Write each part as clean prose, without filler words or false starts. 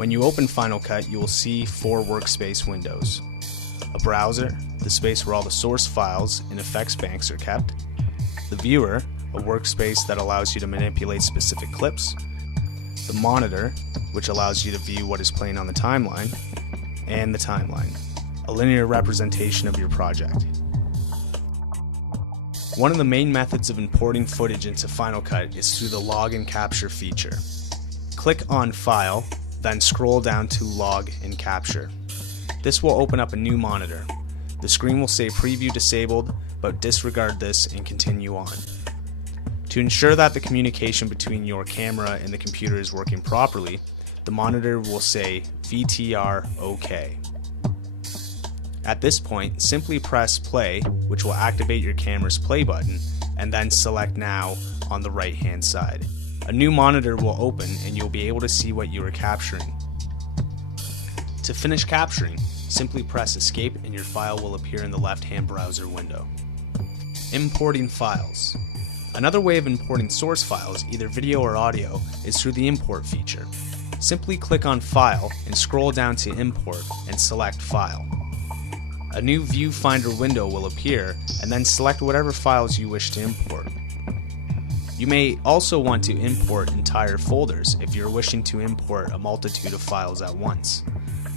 When you open Final Cut, you will see 4 workspace windows. A browser, the space where all the source files and effects banks are kept. The viewer, a workspace that allows you to manipulate specific clips. The monitor, which allows you to view what is playing on the timeline. And the timeline, a linear representation of your project. One of the main methods of importing footage into Final Cut is through the Log and Capture feature. Click on File, then scroll down to Log and Capture. This will open up a new monitor. The screen will say Preview Disabled, but disregard this and continue on. To ensure that the communication between your camera and the computer is working properly, the monitor will say VTR OK. At this point, simply press play, which will activate your camera's play button, and then select Now on the right hand side. A new monitor will open and you'll be able to see what you are capturing. To finish capturing, simply press Escape and your file will appear in the left-hand browser window. Importing files. Another way of importing source files, either video or audio, is through the Import feature. Simply click on File and scroll down to Import and select File. A new Viewfinder window will appear, and then select whatever files you wish to import. You may also want to import entire folders if you're wishing to import a multitude of files at once.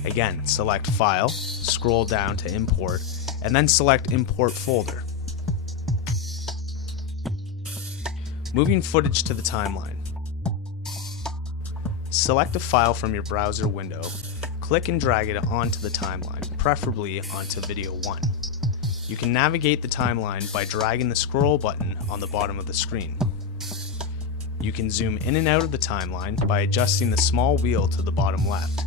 Again, select File, scroll down to Import, and then select Import Folder. Moving footage to the timeline. Select a file from your browser window, click and drag it onto the timeline, preferably onto Video 1. You can navigate the timeline by dragging the scroll button on the bottom of the screen. You can zoom in and out of the timeline by adjusting the small wheel to the bottom left.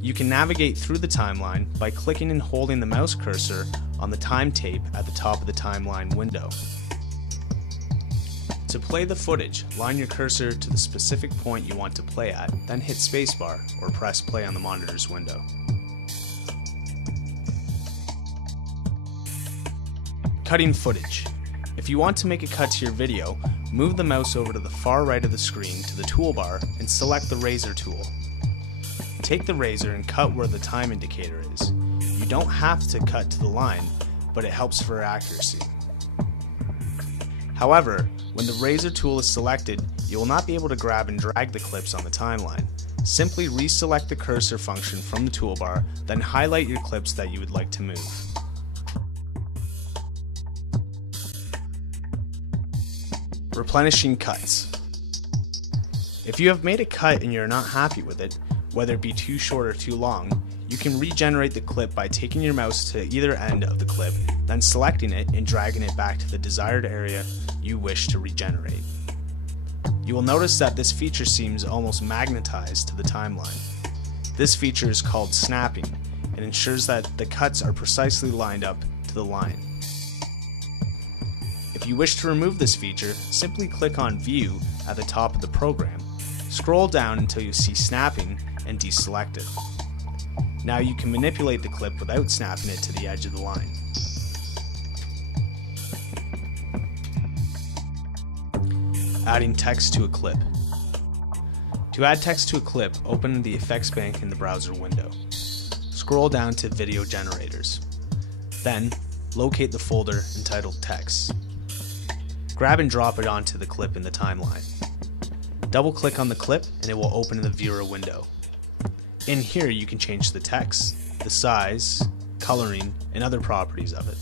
You can navigate through the timeline by clicking and holding the mouse cursor on the time tape at the top of the timeline window. To play the footage, line your cursor to the specific point you want to play at, then hit spacebar or press play on the monitor's window. Cutting footage. If you want to make a cut to your video, move the mouse over to the far right of the screen to the toolbar and select the razor tool. Take the razor and cut where the time indicator is. You don't have to cut to the line, but it helps for accuracy. However, when the razor tool is selected, you will not be able to grab and drag the clips on the timeline. Simply reselect the cursor function from the toolbar, then highlight your clips that you would like to move. Replenishing cuts. If you have made a cut and you're not happy with it, whether it be too short or too long, you can regenerate the clip by taking your mouse to either end of the clip, then selecting it and dragging it back to the desired area you wish to regenerate. You will notice that this feature seems almost magnetized to the timeline. This feature is called snapping and ensures that the cuts are precisely lined up to the line. If you wish to remove this feature, simply click on View at the top of the program. Scroll down until you see snapping and deselect it. Now you can manipulate the clip without snapping it to the edge of the line. Adding text to a clip. To add text to a clip, open the effects bank in the browser window. Scroll down to Video Generators. Then, locate the folder entitled Text. Grab and drop it onto the clip in the timeline. Double-click on the clip and it will open in the viewer window. In here you can change the text, the size, coloring, and other properties of it.